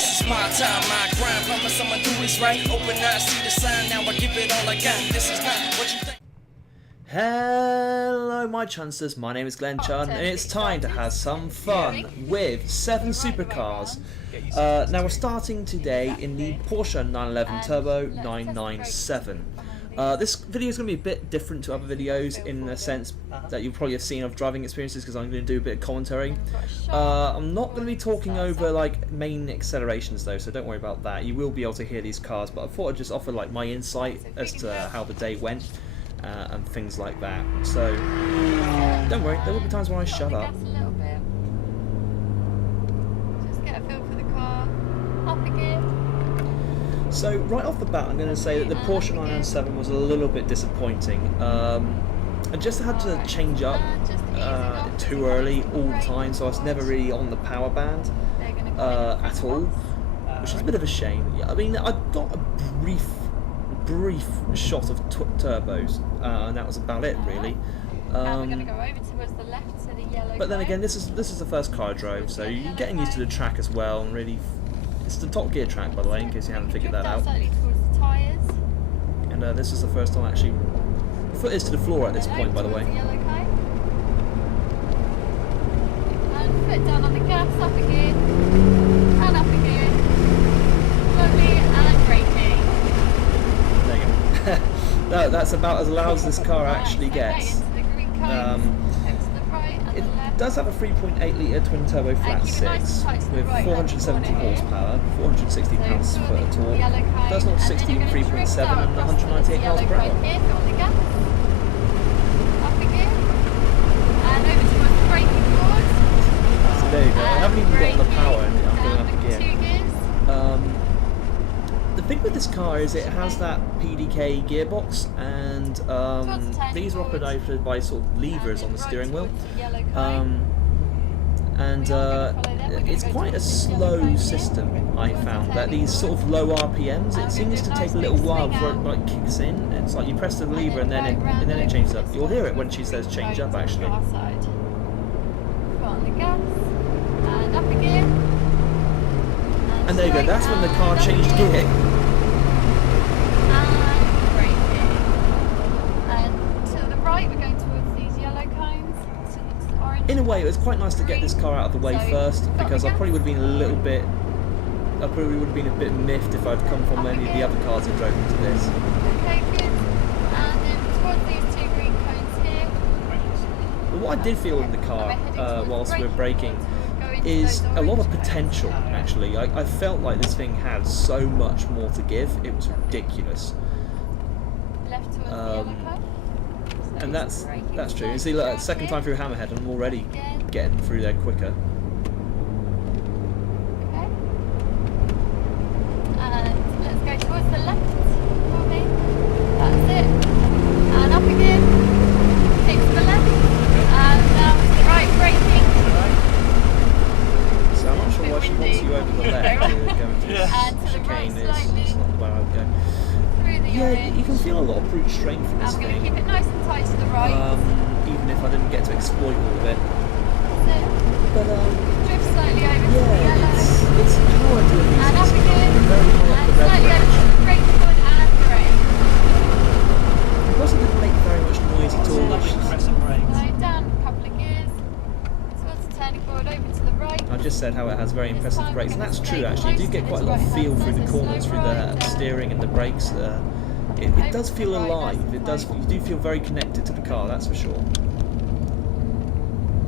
This is my time, my grind. Promise I'ma do what's right. Open eyes, see the sign. Now I give it all I got. This is not what you think. Hello my Chunsters, my name is Glen Chun and it's time to have some fun with 7 supercars. Now we're starting today in the Porsche 911 Turbo 997. This video is going to be a bit different to other videos in the sense that you'll probably have seen of driving experiences because I'm going to do a bit of commentary. I'm not going to be talking over like main accelerations though, so don't worry about that. You will be able to hear these cars, but I thought I'd just offer like my insight as to how the day went. And things like that. So don't worry, there will be times when I shut up. Just get a feel for the car. Up again. So right off the bat, I'm going to say that the Porsche 997 was a little bit disappointing. I just had to change up too early all the time, so I was never really on the power band at all, which is a bit of a shame. I mean, I got a brief shot of turbos, and that was about it really. Now we're going to go over towards the left to the yellow. But then again, this is the first car I drove, so you're getting used to the track as well. And really, it's the Top Gear track, by the way, in case you haven't figured that out. Slightly towards the tyres. And this is the first time actually foot is to the floor at this point, by the way. And foot down on the gas, up again, and up again. Slowly and braking. That's about as loud as this car actually gets. It does have a 3.8 litre twin turbo flat 6 with 470 horsepower, 460 pounds-foot of torque. Does not 60 in 3.7 and 198 miles per hour. So there you go. I haven't even got the power in it. I'm going up again. The thing with this car is it has that PDK gearbox, and these are operated by sort of levers on the steering wheel, and it's quite a slow system. I found that these sort of low RPMs, it seems to take a little while before it like kicks in. It's like you press the lever and then it changes up. You'll hear it when she says change up actually. Put on the gas and up again. And there you go, that's when the car changed gear. And braking. And to the right, we're going towards these yellow cones. To the orange. In a way, it was quite nice to get this car out of the way first, because I probably would have been a bit miffed if I'd come from any of the other cars that drove into this. Okay, good. And then towards these 2 green cones here. But what I did feel in the car whilst we were braking is a lot of potential, actually. I felt like this thing had so much more to give. It was ridiculous. Left towards the yellow cone. And that's true. You see, look, second time through Hammerhead and I'm already getting through there quicker. Okay. And let's go towards the left for me. That's it. And up again. Take to the left. And now to the right, braking. So I'm not sure why she wants you over the left to go into this chicane. It's not where I would go. Yeah, you can feel a lot of brute strength from this I'm going to thing. keep it nice and tight to the right. Even if I didn't get to exploit all of it. That's it. But Drift slightly over to the yellow. it's power doing And up again. Very high And up the slightly over to the brake foot and brake. It doesn't make very much noise at all. Slow down a couple of gears. Towards the turning board over to the right. I just said how it has very impressive brakes, and that's true actually. You do get quite a lot of feel through the corners, through the steering and the brakes. It does feel alive. You do feel very connected to the car, that's for sure.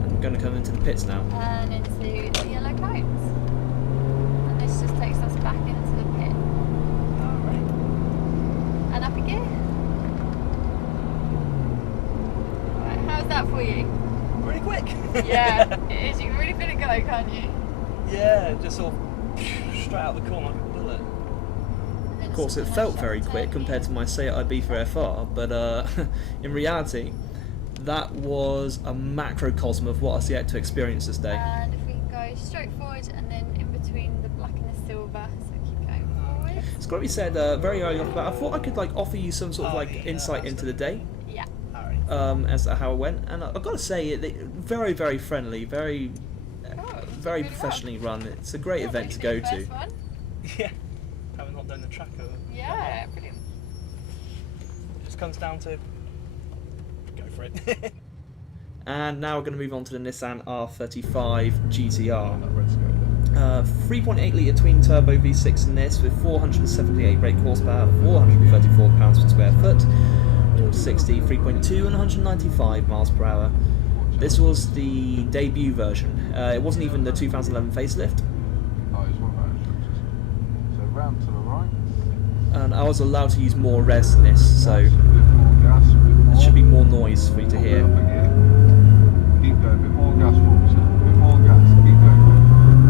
I'm going to come into the pits now. And into the yellow cones. And this just takes us back into the pit. Alright. And up again. Alright, how's that for you? Pretty quick. Yeah, it is. You can really feel it go, can't you? Yeah, just sort of straight out the corner like a bullet. Of course, it felt very quick compared to my Seat Ibiza FR, but in reality, that was a macrocosm of what I was yet to experience this day. And if we can go straight forward and then in between the black and the silver, so keep going forward. It's got to be said very early off the bat, I thought I could like offer you some sort of like insight into the day. Yeah. As to how it went, and I've got to say, very friendly, very professionally run. It's a great event to go to. Yeah. Having not done the track or Yeah, brilliant. it just comes down to go for it. And now we're going to move on to the Nissan R35 GTR. 3.8 litre twin turbo V6 in this with 478 brake horsepower, 434 pounds per square foot, 60, 3.2 and 195 miles per hour. This was the debut version. It wasn't even the 2011 facelift. So round to the right. And I was allowed to use more res in this, so there should be more noise for you to hear. Keep going, a bit more gas, Wolves. A bit more gas, keep going.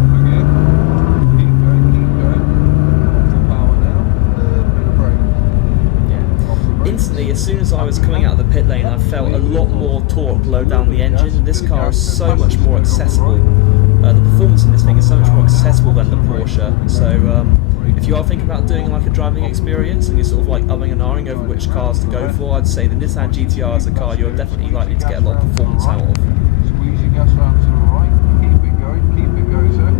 Up again. Keep going, keep going. Some power now. A little bit of brake. Yeah. Instantly, as soon as I was coming out of the pit lane, I felt a lot more torque low down the engine. This car is so much more accessible. The performance in this thing is so much more accessible than the Porsche. So if you are thinking about doing like a driving experience and you're sort of like umming and ahhing over which cars to go for, I'd say the Nissan GTR is a car you're definitely likely to get a lot of performance out of. Squeeze your gas round to the right. Keep it going, sir.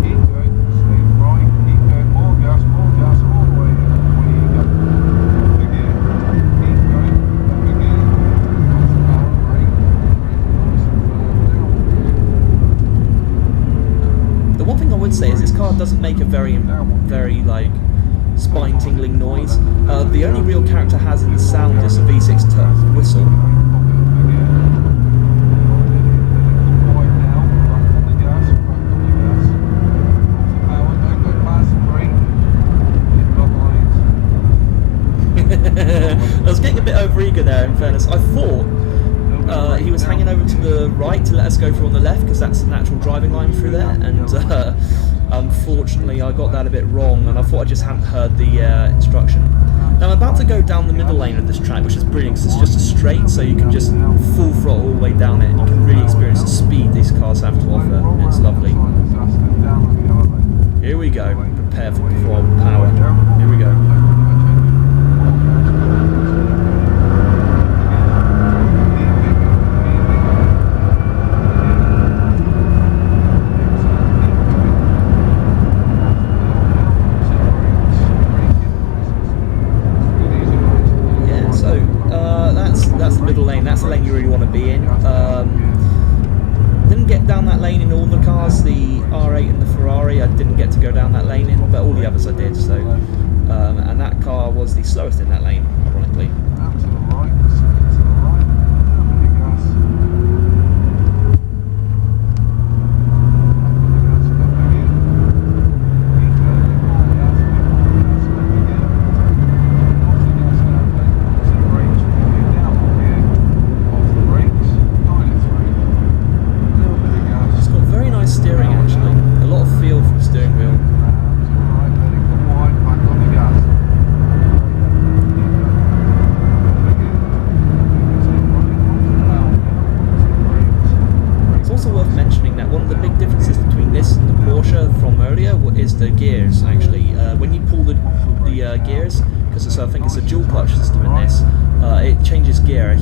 Keep going, stay right. Keep going, more gas, all the way. Away you go. Up again. Keep going, up again. Lots of power, brake. Nice and firm down. The one thing I would say is this car doesn't make a very like spine-tingling noise. The only real character it has in the sound is a V6 whistle. I was getting a bit overeager there, in fairness. I thought he was hanging over to the right to let us go through on the left because that's the natural driving line through there, and unfortunately I got that a bit wrong and I thought I just hadn't heard the instruction. Now I'm about to go down the middle lane of this track, which is brilliant because it's just a straight, so you can just full throttle all the way down it and you can really experience the speed these cars have to offer. It's lovely. Here we go, prepare for power. Here we go. That's the middle lane, that's the lane you really want to be in. Didn't get down that lane in all the cars, the R8 and the Ferrari, I didn't get to go down that lane in, but all the others I did, so. And that car was the slowest in that lane, ironically. Steering actually, a lot of feel from the steering wheel. It's also worth mentioning that one of the big differences between this and the Porsche from earlier is the gears actually. When you pull the gears, because I think it's a dual clutch system in this, it changes gear a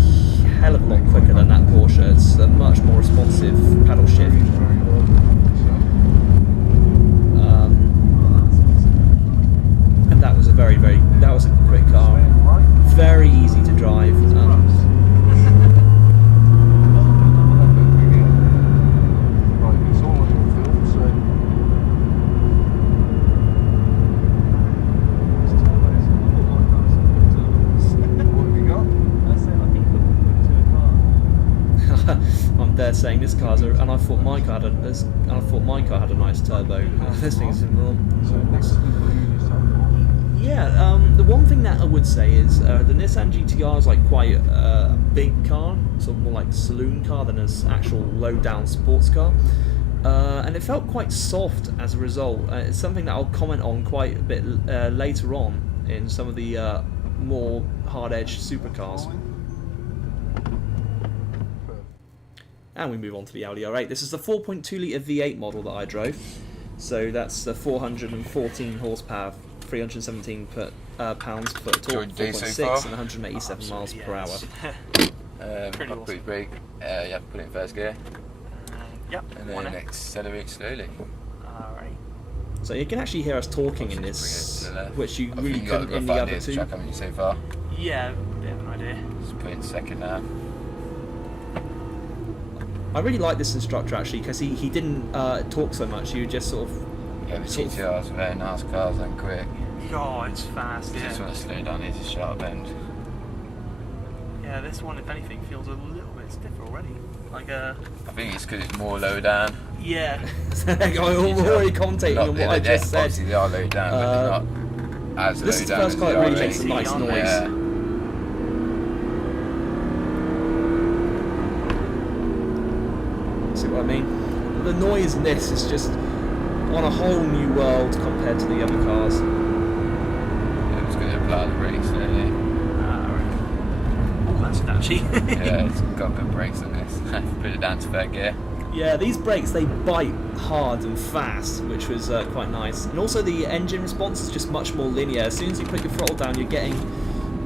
hell of a lot quicker than that Porsche. It's a much more responsive paddle shift. And that was a that was a quick car, very easy to drive. I'm there saying this car's and I thought my car had a nice turbo. This thing's yeah. The one thing that I would say is the Nissan GTR is like quite a big car, sort of more like saloon car than an actual low-down sports car, and it felt quite soft as a result. It's something that I'll comment on quite a bit later on in some of the more hard-edged supercars. And we move on to the Audi R8. This is the 4.2 litre V8 model that I drove. So that's the 414 horsepower, 317 pounds per torque, 4.6 and 187 miles per hour. I'll put it brake, yeah, put it in first gear. Yep. And then accelerate slowly. Alright. So you can actually hear us talking in this, which you really couldn't in the other two. Track, haven't you, so far? Yeah, a bit of an idea. Just put in second now. I really like this instructor actually because he didn't talk so much. He would just sort of. Yeah, the GTR's very nice cars and quick. Oh, it's fast, You yeah. just want to slow down, it's a sharp end. Yeah, this one, if anything, feels a little bit stiffer already. Like I think it's because it's more low down. yeah. I'm already commentating on what I just said. Obviously they are low down, but they're not as This low is the down first as car the that really R8. makes a nice noise. Yeah. See what I mean? The noise in this is just on a whole new world compared to the other cars. Yeah, it's going to apply the brakes slowly. Oh, that's actually. Yeah, it's got good brakes on this. Put it down to third gear. Yeah, these brakes, they bite hard and fast, which was quite nice. And also the engine response is just much more linear. As soon as you put your throttle down, you're getting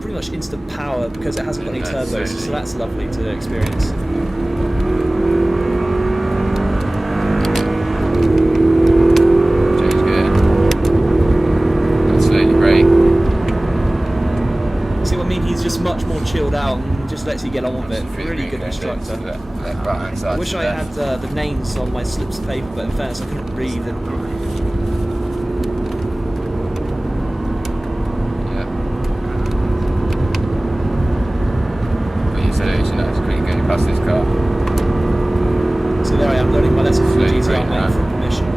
pretty much instant power because it hasn't got any turbos, so that's lovely to experience. Change gear. And slowly brake. See what I mean? He's just much more chilled out and just lets you get on with it. Really good instructor. I wish I had the names on my slips of paper, but in fairness I couldn't read them. Yeah. But you said it, you know, it's pretty good. You passed this car. So there I am, learning my lesson from Slowly GTR brake mate now. for permission.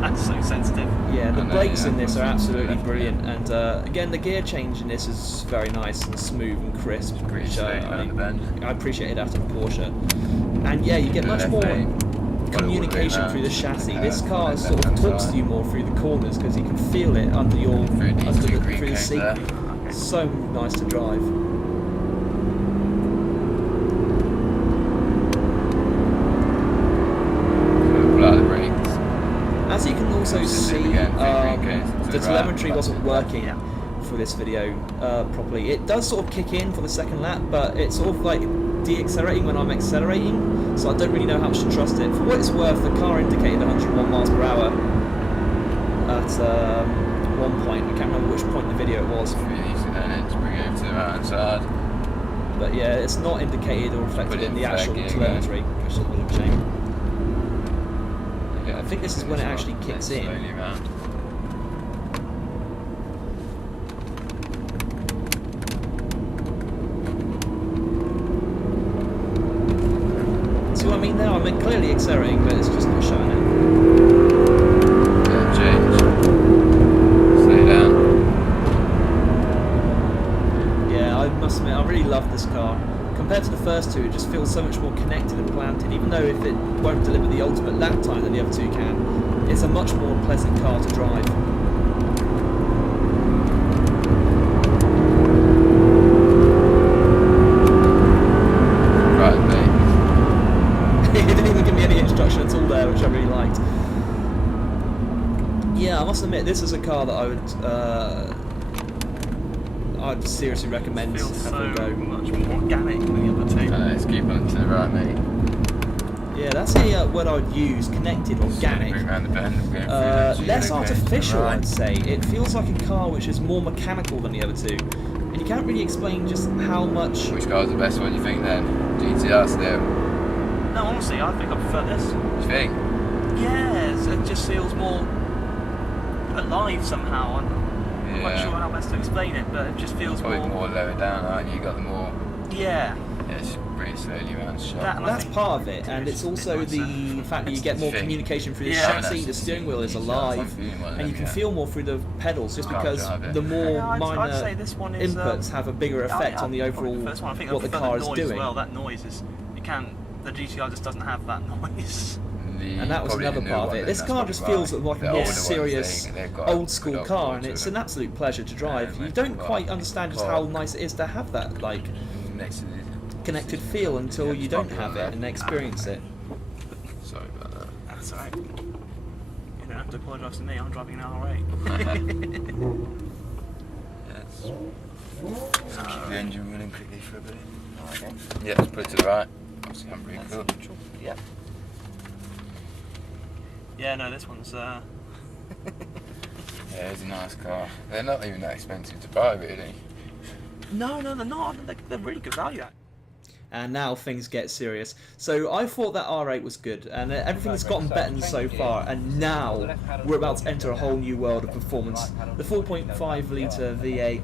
That's so sensitive. Yeah, the I know, brakes yeah. in this are absolutely brilliant, and again the gear change in this is very nice and smooth and crisp, Pretty which slowly around the bend. I appreciate after the Porsche. And yeah, you get much more communication through the chassis. This car sort of talks to you more through the corners because you can feel it under your Through the seat. there. So nice to drive. Apply the brakes. As you can also see, the telemetry wasn't working Yeah. for this video properly. It does sort of kick in for the second lap, but it's sort of like de-accelerating when I'm accelerating, so I don't really know how much to trust it. For what it's worth, the car indicated 101 miles per hour at one point. I can't remember which point in the video it was. Really easy then to bring it over to the right hand side. But yeah, it's not indicated or reflected Put it in the in third actual gear telemetry, which is a bit of a shame. Yeah, I think this is when it actually kicks in. Slowly around. See what I mean now? I'm clearly accelerating, but it's just not showing it. Yeah, change. Slow down. Yeah, I must admit, I really love this car. Compared to the first two, it just feels so much more connected and planted, even though if it won't deliver the ultimate lap time that the other two can, it's a much more pleasant car to drive. Right, mate. It didn't even give me any instruction at all there, which I really liked. Yeah, I must admit, this is a car that I'd seriously recommend Feels so having a go. much more organic than the other two. Let's keep on to the right, mate. Yeah, that's a word I would use, connected, organic. Bring around the bend. Going through the Less okay, artificial, right. I'd say. It feels like a car which is more mechanical than the other two. And you can't really explain just how much... Which car's the best one, you think, then? GTR still? No, honestly, I think I prefer this. You think? Yes, it just feels more alive somehow. I'm not quite sure how best to explain it, but it just feels Probably more lower down, aren't you? You got the more... Yeah. Yeah, it's pretty slowly around shot. That- and I That's think part of it, and it's also the fact that you get more Thing. communication through the Yeah, chassis, the steering wheel is alive, and you can feel more through the pedals, just Can't because drive it. the more Yeah, I'd minor say this one is, inputs have a bigger effect on the overall the first one. I think what I the prefer car is noise doing. As well, that noise is the GTR just doesn't have that noise. And that was another part of it. This car just feels like a more serious, old school car, and it's an absolute pleasure to drive. You don't quite understand just how nice it is to have that like Next to the... connected feel until you don't have it and experience it. Sorry about that. That's alright. You don't have to apologise to me, I'm driving an R8. Yes. Keep the engine running quickly for a bit. Okay. Yeah, just put it to the right. Obviously, I'm pretty cool. Yeah. Yeah, no, this one's. Yeah, it's a nice car. They're not even that expensive to buy, really. No, they're not. They're really good value. And now things get serious. So I thought that R8 was good, and everything's gotten better so far, and now we're about to enter a whole new world of performance. The 4.5 litre V8,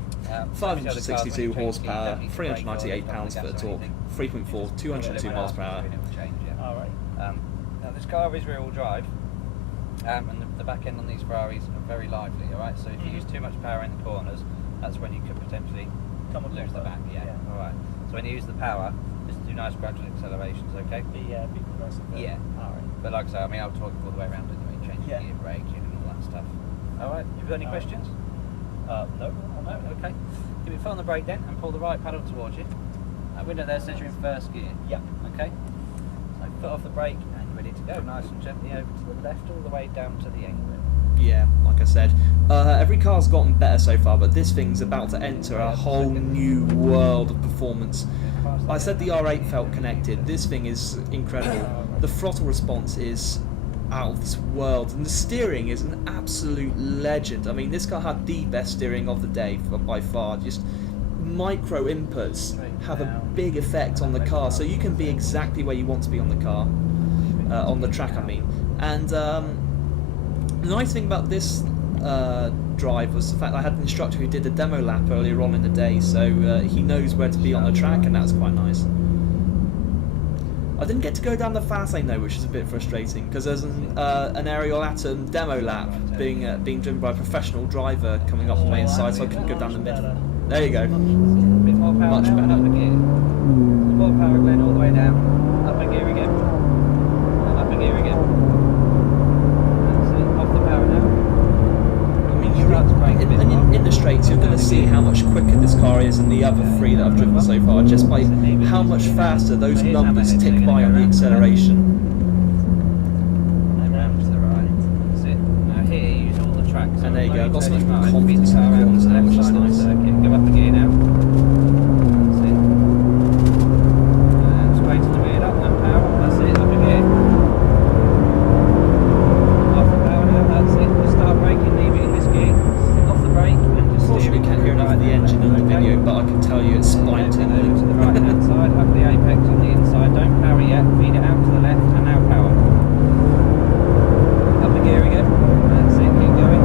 562 horsepower, 398 pounds-foot of torque, 3.4, 202 miles per hour. Alright. Now this car is rear-wheel drive, and the back end on these Ferraris are very lively, alright? So if you use too much power in the corners, that's when you could potentially lose the back, alright. So when you use the power, just do nice gradual accelerations, okay? Be progressive. Yeah. Alright. But like I say, I mean, I'll talk all the way around anyway, changing gear, braking and all that stuff. Alright, have you got any questions? No. Okay. Give it foot on the brake then, and pull the right pedal towards you. That window there says you're in first gear. Yeah. Okay? So foot off the brake, and you're ready to go. Nice and gently over to the left, all the way down to the end grip. Yeah, like I said, every car's gotten better so far, but this thing's about to enter a whole new world of performance. I said the R8 felt connected. This thing is incredible. The throttle response is out of this world, and the steering is an absolute legend. I mean, this car had the best steering of the day by far. Just micro inputs have a big effect on the car, so you can be exactly where you want to be on the car, on the track I mean. And the nice thing about this drive was the fact that I had an instructor who did a demo lap earlier on in the day, so he knows where to be on the track, and that's quite nice. I didn't get to go down the fast lane though, which is a bit frustrating, because there's an aerial atom demo lap being driven by a professional driver coming up on my inside, so I couldn't go down the mid. There you go. A bit more power Much now, better. up a gear. More power, Glen, all the way down. Up a gear again. And up a gear again. That's it. Off the power now. I mean, in the straights, you're going to see how much quicker this car is than the other three that I've driven so far, just by how much faster those numbers tick by on the acceleration. And round to the right. That's it. Now here, use all the tracks. And there you go, I've got so much more Right, confidence speed in the car corners out now, to the which is left side of nice. the circuit. Go up a gear now. That's it. And straight to the rear, up and power. That's it, up a gear. Off the power now, that's it. Just start braking, leave it in this gear. Off the brake and just steer Unfortunately, you it can't to hear enough of the engine in the video, but I can tell you it's spine Left and over to the tingling. right hand side, up the apex on the inside. Don't power yet, feed it out to the left and now power. Up the gear again. That's it, keep going.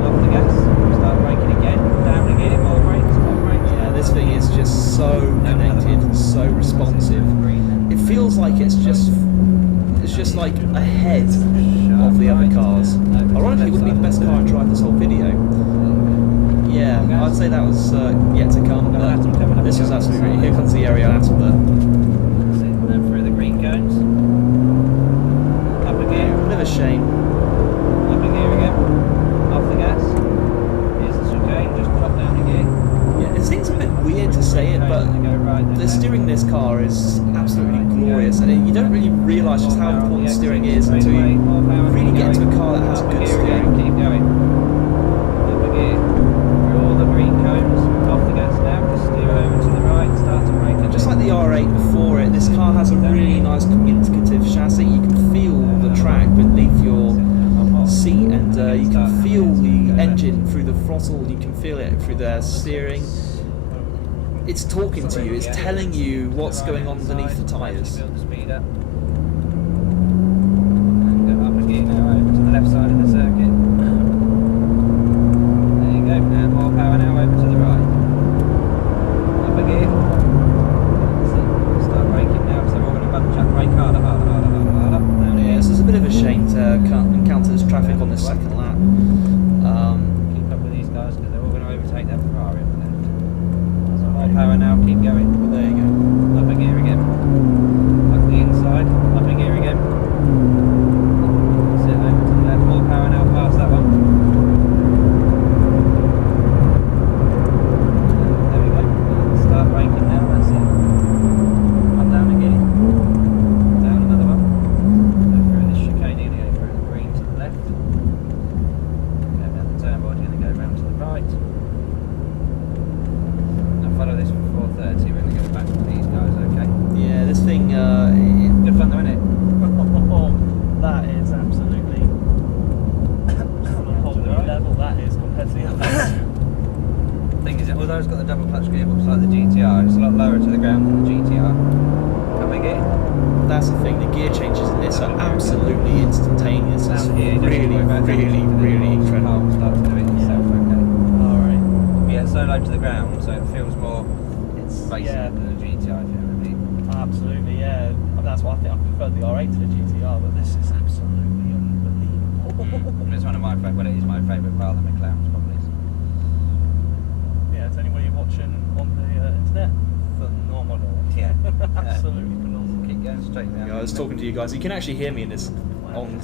Off the gas, start braking again. Down the gear, more brakes, more brakes. Yeah, this thing is just so connected and so responsive. It feels like it's just like ahead of the other cars. Ironically, it wouldn't be the best car I drive this whole video. Yeah, I'd say that was yet to come, but this was absolutely great. Here comes the aerial atom there. That's it, now through the green cones. Up a gear, Bit of a shame. up a gear again. Off the gas. Here's the chicane, just drop down a gear. Yeah, it seems a bit weird to say it, but the steering in this car is absolutely glorious, and you don't really realise just how important steering is until you really get into a car that has good steering. Keep going. Up a gear. Through all the green cones. Off the gas now. Just steer over to the right. Start to brake. And just like the R8 before it, this car has a really nice communicative chassis. You can feel the track beneath your seat, and you can feel the engine through the throttle. You can feel it through the steering. It's talking to you. It's telling you what's going on underneath the tyres. Build the speed up. And go up a gear now over to the left side of the circuit. There you go. And more power now over to the right. Up a gear. That's it. Start braking now, so we're going to bunch up, brake harder, harder, harder, harder, harder. Down Yeah, again. so it's a bit of a shame to encounter this traffic on this second lap. Keep up with these guys because they're all going to overtake that Ferrari on the left. So more power now, keep going. There you go. Up a gear again. Up the inside. Up a gear again. Sit over to the left. More power now past that one. There we go. Start braking now. That's it. Up down a gear. Down another one. Go through this chicane here. Go through the green to the left. it's got the double clutch gearbox like the GTR. It's a lot lower to the ground than the GTR. Can we get it? That's the thing. The gear changes in this are absolutely instantaneous. It's Down here, you don't really, worry about really, anything. really The car incredible. will start to do it yourself, okay? Alright. Yeah, it's so low to the ground, so it feels more basic Yeah. than the GTR, if you know what I mean. Absolutely, yeah. And that's why I think I prefer the R8 to the GTR, but this is absolutely unbelievable. And it's one of my favourite, well, it is my favourite car, the Mclaren's probably. Yeah, it's anybody watching on the internet. Phenomenal. Yeah. Absolutely phenomenal. Keep going straight now. Yeah, I was talking to you guys. You can actually hear me in this on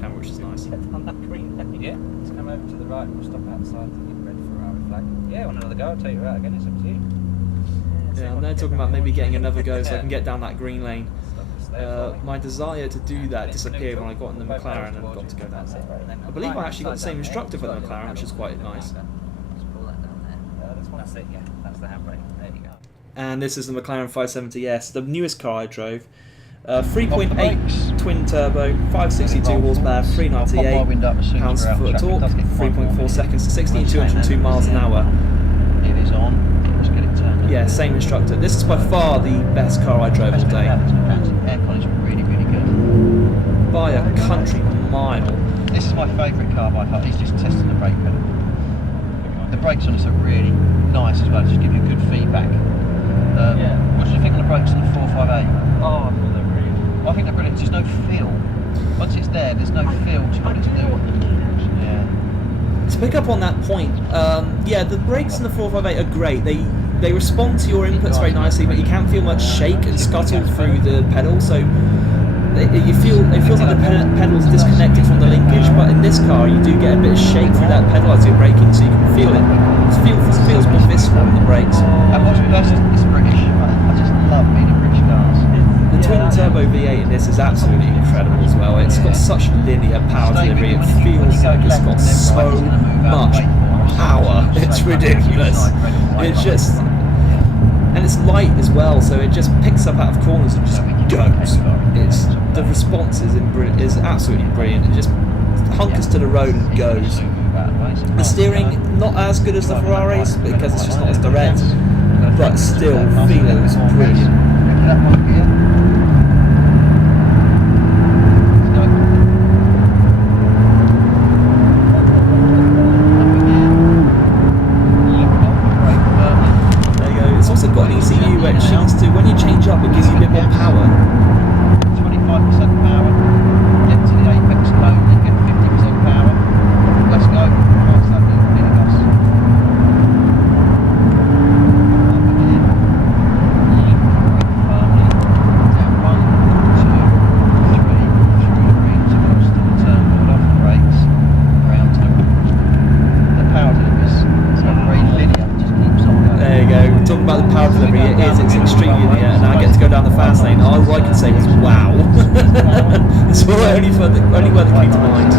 camera, which is nice. On that green lane. Yeah, let's come over to the right, we'll stop outside the red Ferrari flag. Yeah, want another go, I'll take you out again, it's up to you. Yeah, and they're talking about maybe getting another go so I can get down that green lane. Stop us there. My desire to do that disappeared when I got in the McLaren and got to go down there. I believe I actually got the same instructor for the McLaren, which is quite nice. Just pull that down there. That's it, yeah, that's the handbrake. There you go. And this is the McLaren 570S, the newest car I drove. 3.8 twin turbo, 562 horsepower, 398 pounds-foot of torque, 3.4 seconds to 60 and 202 miles an hour. It is on. Let's get it turned on. Yeah, same instructor. This is by far the best car I drove all day. Aircon is really, really good. By a country mile. This is my favourite car by far. He's just testing the brake pedal. The brakes on this are really nice as well. Just give you good feedback. Yeah. What do you think of the brakes on the 458? Oh, I thought they were brilliant. I think they're brilliant. There's no feel. Once it's there, there's no feel to what it's doing. Yeah. To pick up on that point, yeah, the brakes in the 458 are great. They respond to your inputs very nicely, but you can't feel much shake and scuttle through the pedal, so it feels like the pedal's disconnected from the linkage, but in this car you do get a bit of shake through that pedal as you're braking, so you can feel it. It feels more visceral on the brakes. And what's best, it's British. I just love being in British cars. The twin turbo V8 in this is absolutely incredible as well. It's got such linear power delivery. It feels like it's got so much power. It's ridiculous. It's just, and it's light as well, so it just picks up out of corners and just goes. The response is absolutely brilliant. It just hunkers to the road and goes. The steering not as good as the Ferraris because it's just not as direct, but still feels brilliant. Got an ECU which seems to, when you change up, it gives you a bit more power. 25% power. Get to the apex cone, you get 50% power. Let's go. What's that doing? Big gas. Up again. Firmly. Down 1, 2, 3. Through the green to close to the turn board, off the brakes. Around to the power delivery is very linear. It just keeps on going. There you go. Talking about the power delivery, it's extremely linear, and I get to go down the fast lane. All I can say was wow. It's the only word that came to mind.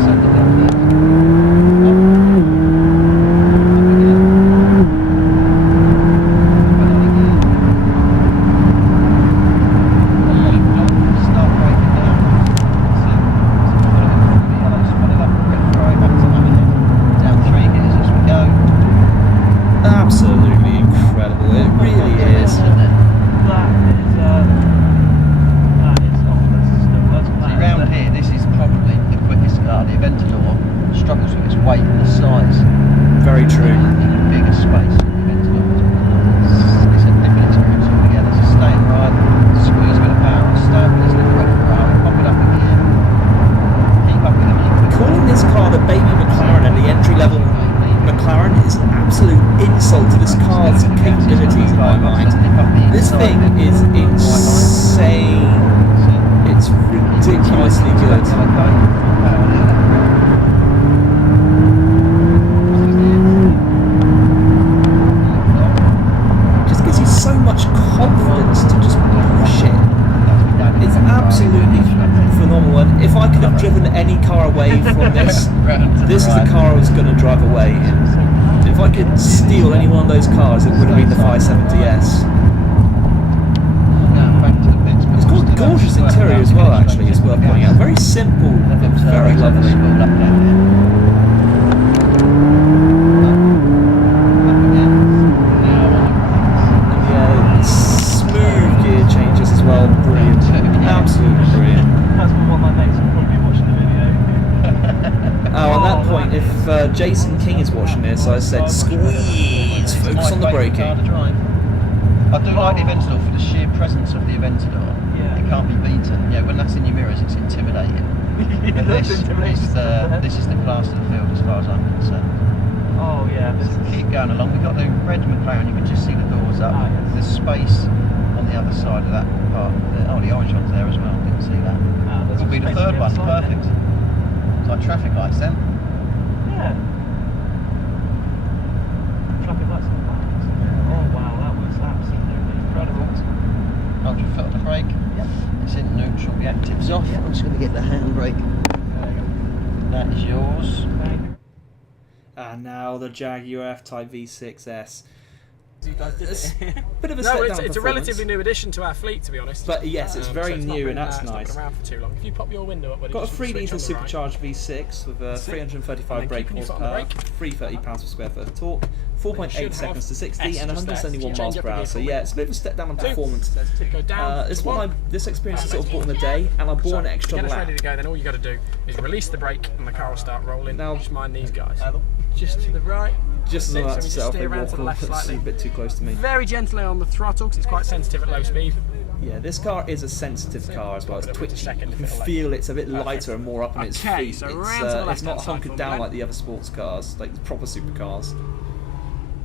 Absolutely incredible. It really is. Around here, this is probably the quickest car. The Aventador struggles with its weight and the size. Very true. In a bigger space, the Aventador. It's a different experience altogether. It's a stay and ride, squeeze a bit of power, stay up with this little red Ferrari, pop it up again, keep up with them. Calling this car the baby McLaren and the entry-level McLaren is an absolute insult to this car's capabilities in my mind. This thing is insane. It's ridiculously good. It just gives you so much confidence to just push it. It's absolutely phenomenal, and if I could have driven any car away from this, this is the car I was going to drive away in. If I could steal any one of those cars, it would have been the 570S. It's got a gorgeous interior as well, actually, it's worth pointing out. Very simple, but very lovely. And if Jason King is watching this, I said squeeze, focus on the braking. Car to drive. I do like the Aventador for the sheer presence of the Aventador. Yeah. It can't be beaten. Yeah, when that's in your mirrors, it's intimidating. But this is the class of the field as far as I'm concerned. Oh yeah. So keep going along. We've got the red McLaren. You can just see the doors up. There's space on the other side of that part. The orange one's there as well. Didn't see that. This will be the third one. Perfect. It's like traffic lights then. Yeah. Traffic lights on the back. Oh wow, that was absolutely incredible. 100 foot on the brake. Yep. It's in neutral. The active's off. I'm just going to get the handbrake. That is yours. And now the Jaguar FType V6S. You guys did it. Bit of a No, step down it's a performance. relatively new addition to our fleet, to be honest. But yes, it's very so new, and been, that's it's not nice. been around for too long. If you pop your window up, buddy, Got a just 3 switch litre on the right. supercharged V6 with That's it. 335 And then brake keeping your foot on the horsepower, brake. 330 pounds per square foot of torque, 4.8 should seconds to 60, have and S just there. 171 Change miles up per the hour. So vehicle. yeah, it's a bit of a step down in performance. So to go down. This experience is sort of bought in the day, and I bought an extra Get us lap. ready to go. Then all you got to do is release the brake, and the car will start rolling. Now- Just mind these guys. Just to the right. Just as That's I'm it. about to So we set just off, steer they around walk to the on, left it's a slightly. bit too close to me. Very gently on the throttle because it's quite sensitive at low speed. Yeah, this car is a sensitive car as well. It's Pop it up in a twitchy. second You if can it'll let feel it's a bit lighter and more up on its Okay, feet. so It's, round to the it's not left-hand side hunkered for down Glen. like the other sports cars, like the proper supercars.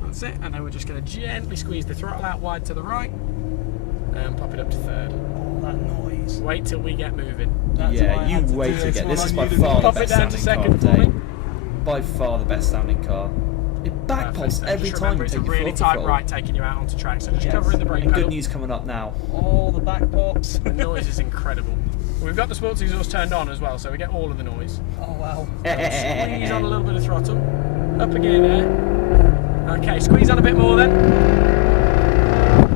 That's it. And then we're just going to gently squeeze the throttle out wide to the right and pop it up to third. All that noise. Wait till we get moving. Yeah, you wait to get. This is by far the Pop it best down to sounding car second of the for day. me. By far the best sounding car. It backpulls Perfect. every Just time remember you it's take a your really foot tight off the right taking you out onto track, so just Yes. covering the brake And pedal. good news coming up now. All the back pops. The noise is incredible. We've got the sports exhaust turned on as well, so we get all of the noise. Oh wow. Squeeze on a little bit of throttle. Up again there. Okay, squeeze on a bit more then.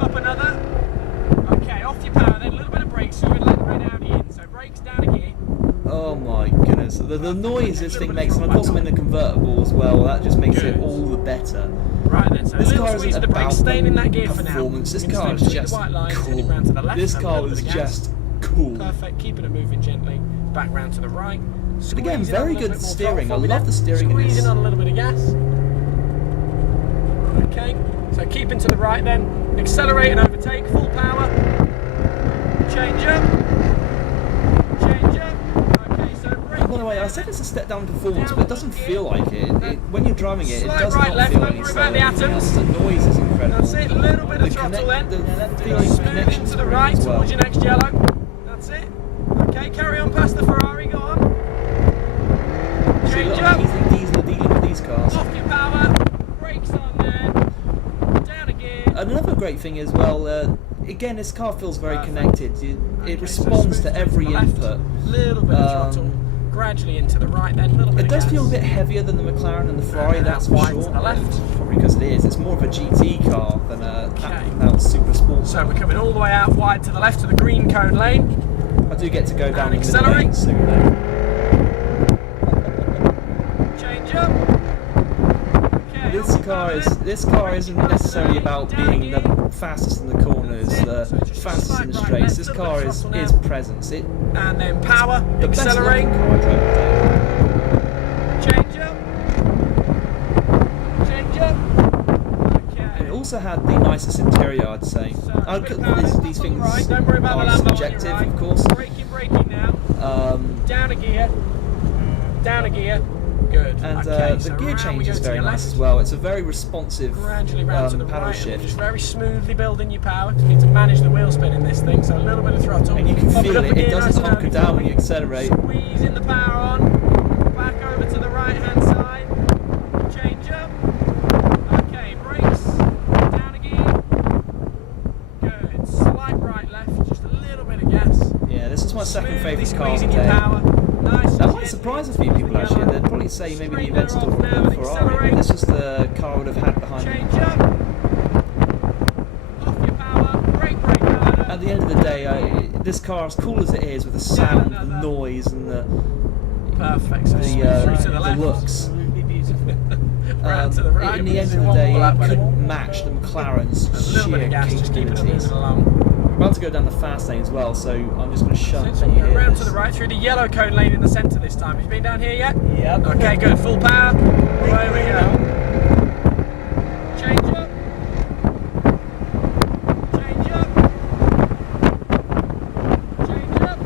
Up another. Okay, off your power then. A little bit of brakes, so you're going to let the red Audi in. So brakes down again. Oh my goodness, the noise this thing makes, and of course I'm in the convertible as well, that just makes it all the better. Right then, so This a little car squeeze isn't of the brakes, about staying in that gear for now. performance, this You're gonna car stay is between just the white lines, cool. heading round to the left, This and a car little is bit of gas. just cool. Perfect, keeping it moving gently. Back round to the right. But again, Squeezing on very a little good bit more steering. I throttle for me love then. the steering in Squeezing this. on a little bit of gas. Okay, so keeping to the right then. Accelerate and overtake, full power. Change up. Change up. Okay, so brake. By the way, I said it's a step down in performance, but it doesn't feel like it. When you're driving it, it Slight does right, not left, feel don't any worry about the slower. atoms. The noise is incredible. That's it, a little bit of The throttle then. the feeling Smooth connection into the screen right as well. towards your next yellow. That's it. Okay, carry on past the Ferrari, go on. See, Change look, up. easily diesel dealing with these cars. Off your power. Brakes on there. Down again. Another great thing as well, again, this car feels very connected. It Okay, responds so to every smooth to the input. left, little bit of throttle. Gradually into the right then, little bit It of does gas. feel a bit heavier than the McLaren and the Ferrari, And that's now for wide sure. to the left. Probably because it is. It's more of a GT car than a Okay. that super sports. So we're coming all the way out wide to the left to the green cone lane. I do get to go down And in the middle lane accelerate. soon though. Change up. Okay, This off your car power is then. this car isn't necessarily about Down being the again. fastest in the corners, fastest in the straights. This car is presence. It And then power, the best accelerate, looking car I drove today. change up. Change up. It Okay. also had the nicest interior, I'd say. So, bit of power then, These top on things the right. Don't worry about the are Lambo on your subjective, right. of course. Braking now. Down a gear. Down a gear. Good. And Okay, the so gear round change we go is to very your nice left. as well. It's a very responsive Gradually round to the paddle right, and we're shift. just very smoothly building your power because you need to manage the wheel spin in this thing. So a little bit of throttle. And you can Pop feel up it. again, It doesn't nice and hunker early down for when me. you accelerate. Squeezing the power on. Back over to the right hand side. Change up. Okay, brakes. Down again. Good. Slight right left. Just a little bit of gas. Yeah, this is my second Smoothly favourite car of the squeezing your day. power. Nice. That might surprise a few people actually. They'd probably say maybe the Aventador or the Ferrari, but this is the car I would have had behind Change me. up. Off your power. Brake harder. At the end of the day, this car, as cool as it is, with the sound, the noise, and the Perfect. So through to the left. looks, Round to the right. in the We'll end do of the one day, more lap, it buddy. couldn't match the McLaren's A little bit sheer of gas, just keeping it capabilities. moving along. We're about to go down the fast lane as well, so I'm just going to shut So it. you go round to the right through the yellow cone lane in the centre this time. Have you been down here yet? Yeah. Okay, good. Full power. Away we go. Change up. Change up. Change up.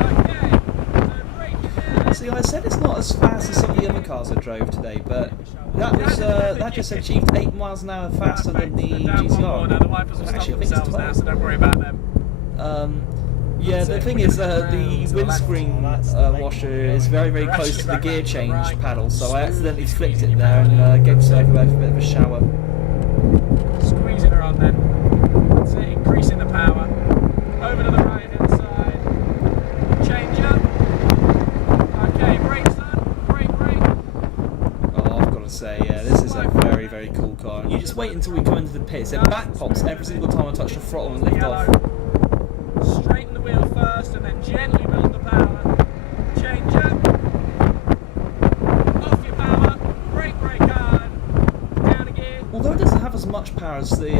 Okay. So brake again. See, I said it's not as fast as some of the other cars I drove today, but that just achieved 8 miles an hour faster than the Down one more now. The GTR. wipers will stop Actually, I think it's themselves now, 12. so don't worry about them. Yeah, the thing is, the windscreen washer is very, very They're close actually to the back gear round to the change right. paddle, so I accidentally flicked it Squeezing there your and gave myself a bit of a shower. Squeezing her on then. That's it, increasing the power. Over to the right hand side. Change up. Okay, brakes on. Brake. Oh, I've got to say, yeah, this is a very, very cool car. You just wait until we come into the pits. It back pops every single time I touch the throttle and lift off. Straighten the wheel first and then gently build the power. Change up. Off your power. Brake hard. Down again. Although it doesn't have as much power as the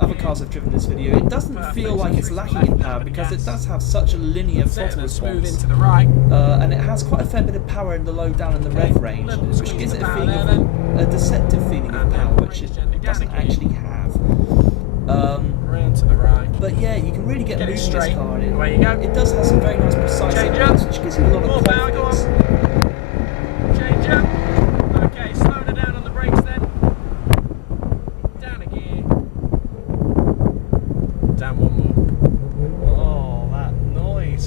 other cars I've driven in this video, it doesn't feel like it's lacking in power because it does have such a linear throttle Smooth response. into the right. And it has quite a fair bit of power in the low, down in the rev range, which gives it a feeling of a deceptive feeling of power, which it doesn't actually have. Round to the right. But yeah, you can really get moving this straight. car, and Away you go. it does have some very nice precise Change angles, up. which gives you a lot More of power, go confidence. on. Change up. Okay, slow her down on the brakes then. Down again. Down one more. Oh, that noise.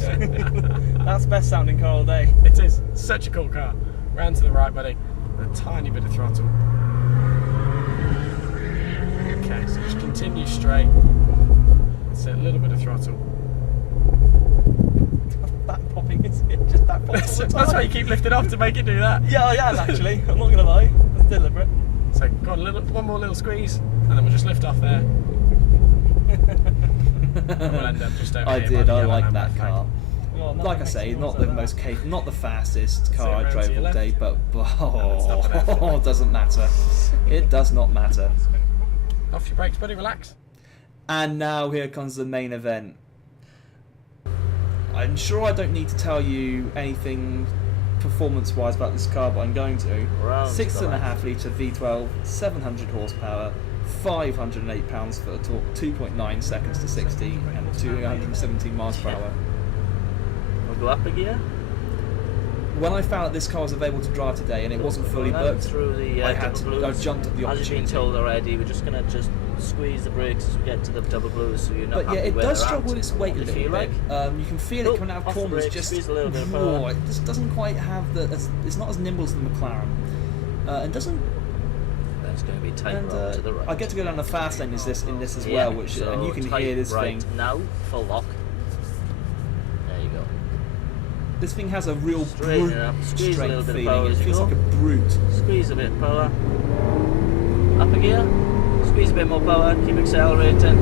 That's the best sounding car all day. It is such a cool car. Round to the right, buddy. A tiny bit of throttle. Okay, so just continue straight. That's it, a little bit of throttle. Back popping, is it? Just back popping. That's why you keep lifting off to make it do that. Yeah, I am actually. I'm not gonna lie. That's deliberate. So go on, one more little squeeze, and then we'll just lift off there. And we'll end up just over I here by did. the I yellow like number that plate. car. Well, now Like it I makes say, more not sense the now. most not the fastest car I round to drove your all left. day, but stop it there. it doesn't matter. It does not matter. Off your brakes, buddy, relax. And now here comes the main event. I'm sure I don't need to tell you anything performance-wise about this car, but I'm going to. 6.5 litre V12, 700 horsepower, 508 pounds-foot of torque, 2.9 seconds to 60, and 217 miles per hour. We'll go up a gear. When I found that this car was available to drive today and it wasn't fully booked, through the I had double to. I blues. jumped at the As you've been opportunity. told already, we're just gonna squeeze the brakes as we get to the double blues, so you're not. But yeah, it does struggle with its weight a What do little you bit. feel like? You can feel Oh, it coming out of off the corners, brakes, just squeeze a little bit of raw. power. It just doesn't quite have the. It's not as nimble as the Mclaren. It doesn't. That's going to be tight And round to the right. I get to go down the fast lane in this as Yeah, well, which so and you can tight hear this right thing. now, full lock. There you go. This thing has a real Straighten brute it up, squeeze a little strength bit of power feeling. It as you feels go. like a brute. Squeeze a bit of power. Up a gear. Squeeze a bit more power. Keep accelerating.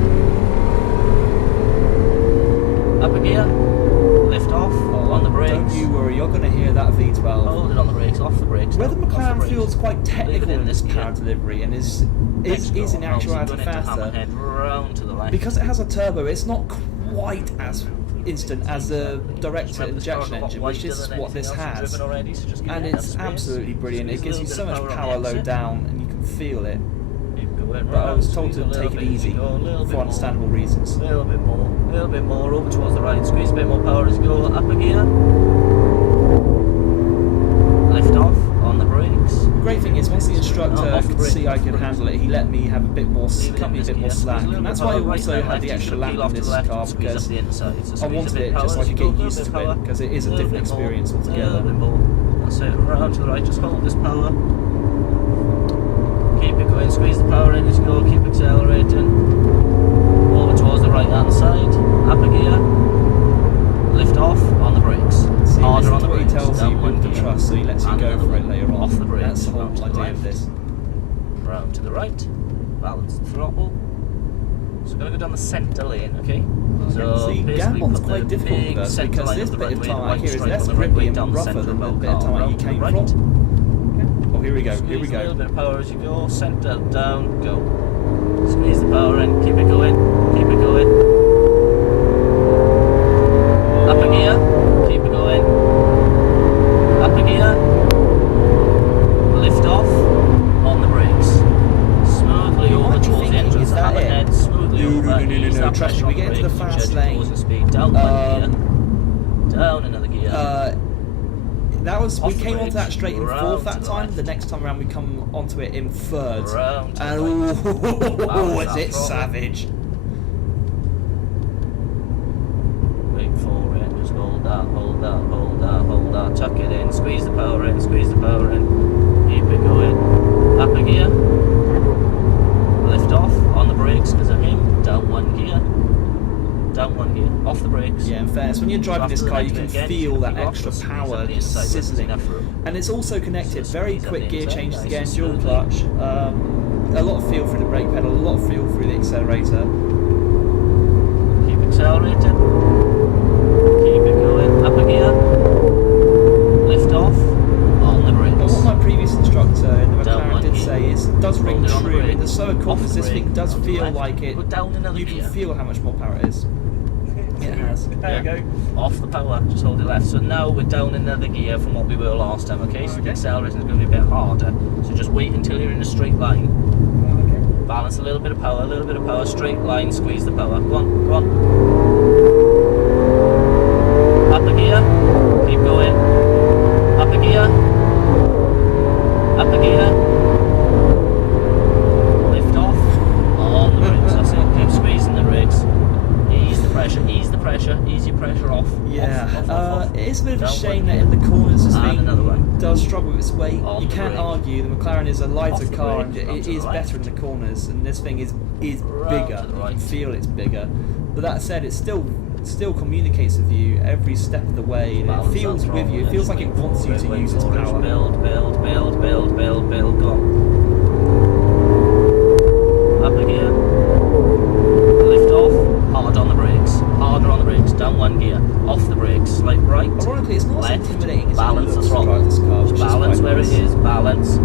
Up a gear. Lift off. On the brakes. Don't you worry, you're going to hear that V12. Hold it on the brakes. Off the brakes. Where the now, off McLaren brakes. feels quite technical in in this this power gear. delivery and is Next in go, actuality going into faster. hammerhead, round to the left. Because it has a turbo, it's not quite as instant as the direct injection engine, which is what this has. And it's absolutely brilliant. It gives you so much power low down, and you can feel it. But I was told to take it easy for understandable reasons. A little bit more, over towards the right. Squeeze a bit more power as you go. Up a gear. Lift off on the brakes. The great thing is, once the instructor Off the could brake, see I off the could brake. handle it, he let me have a bit more, Leave it cut in me a this bit more gear. slack. Squeeze a And little that's bit why I of power also right had and the left. extra Peel lamp off in to this the left car and squeeze up because the inside. So I squeeze a wanted bit it power just so I as could you get go, used a to bit it, power. because it is a Little different bit more. experience A little altogether. bit more. That's it. Round to the right. Just hold this power. Keep it going. Squeeze the power in as you go. Keep accelerating. Over towards the right hand side. Up a gear. Lift off on the brakes. See, Harder listen on to the what he brakes. tells you, Down one build the gear. trust, so he lets you And go another for it one. later on. Off the brakes. That's the whole Round to the idea left. of this. Round to the right. Balance the throttle. So we're going to go down the centre lane, okay? So See, basically Gambon's put quite the difficult big with us centre because line this of the bit of runway, tarmac the here is white less stripe on the grippy runway and down the rougher centre than of the the bit of car. tarmac you Round to the came right. from. Oh, here we go, here we Squeeze a little go. bit of power as you go. Centre, down, go. Squeeze the power in, keep it going, keep it going. Up a gear, keep it going. Up a gear. Lift off, on the brakes. Smoothly over towards the engine, the hammerhead, smoothly over. Ease that trust me, pressure we on get the into the brake, fast judge lane. towards the speed. Down one gear, down another gear. That was, we Off the came onto brakes, that straight in round fourth to that the time. left. The next time around we come onto it in third. Round to the And right. oh, is Balance it that throttle. savage? Wait for it, just hold that, hold that, hold that, hold that. Tuck it in, squeeze the power in, squeeze the power in. Keep it going. Up a gear. Lift off on the brakes because of him. Down one gear. Down one gear. Off the brakes. Yeah, in fairness, when you're driving this car, you can feel that extra power just sizzling. And it's also connected, very quick gear changes again, dual clutch, a lot of feel through the brake pedal, a lot of feel through the accelerator. Keep accelerating. Keep it going. Up a gear. Lift off on the brakes. But what my previous instructor in the Down McLaren one did gear. say is, it does ring Hold it on the true. In brake. the slower corners, Off the this thing brake. does On the feel left. like it. Go down another You gear. can feel how much more power it is. It has. There we go. Off the power, just hold it left. So now we're down another gear from what we were last time, okay? So the acceleration is going to be a bit harder. So just wait until you're in a straight line. Okay. Balance a little bit of power, straight line, squeeze the power. Go on, go on. Up a gear, keep going. Up a gear. Up a gear. Lift off. On the brakes, that's it. Keep squeezing the brakes. Ease the pressure, ease the pressure, ease your pressure off. Yeah, Off. it is a bit of a Down shame one that gear. in the corners this And thing another one. does struggle with its weight. On You the can't brake. argue the McLaren is a lighter Off the car brake, and round it to the is right. better in the corners, and this thing is Round bigger. to the You right. can feel it's bigger. But that said, it still communicates with you every step of the way, and it Balance feels that with you. It throttle, feels like it wait wants for you it, to wait use its for it. power. Build, go on. Up a gear. Lift off. Hard on the brakes. Harder on the brakes. Down one gear. Off the brakes. Slight right. Ironically, it's not as Left. intimidating as Balance it the looks to throttle. drive this car, which is Balance quite where nice. it is. Balance.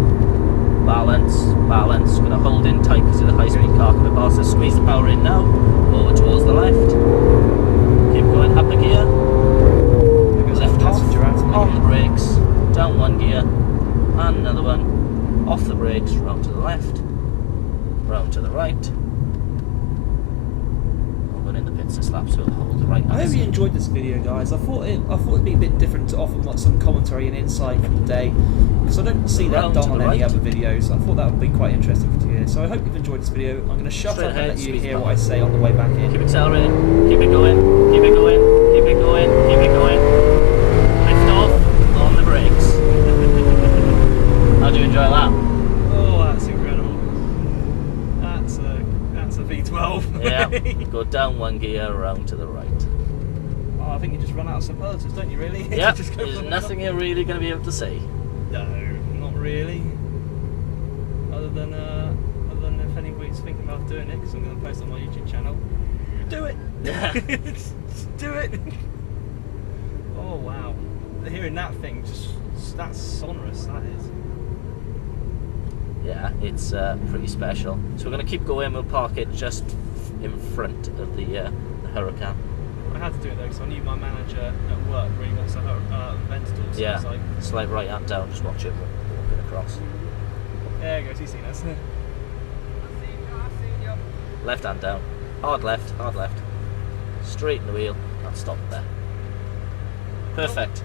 Balance. Gonna hold in tight because of the high-speed car coming past us. Squeeze the power in now. Over towards the left. Keep going. Up a gear. Because Lift that off. passenger out of the On gear. the brakes. Down one gear. And another one. Off the brakes. Round to the left. Round to the right. We're going in the pits this lap, so we'll hold the right I hope hand. you enjoyed this video, guys. I thought it'd be a bit different to offer some commentary and insight from the day, because I don't see that Round done to on the any right. other videos. I thought that would be quite interesting to hear. So I hope you've enjoyed this video. I'm going to shut Straight up and ahead, let you squeeze hear the what I button. say on the way back in. Keep accelerating. Keep it going. Keep it going. Keep it going. Keep it going. Lift off on the brakes. How do you enjoy that? Oh, that's incredible. That's a V12. Yeah. Go down one gear, around to the right. Oh, I think you just run out of superlatives, don't you? Really? Yeah. Just go There's from nothing you're really going to be able to say. No, not really. Other than if anybody's thinking about doing it, because I'm going to post on my YouTube channel. Do it. Yeah. Just do it. Oh wow! Hearing that thing, that's sonorous. That is. Yeah, it's pretty special. So we're going to keep going. We'll park it just in front of the Huracan. I had to do it though, because I knew my manager at work really wants a Aventador. So Yeah, I was like, slight right hand down. Just watch it walking across. there you go. He's seen us. Left hand down. Hard left. Straighten the wheel and stop there. Perfect.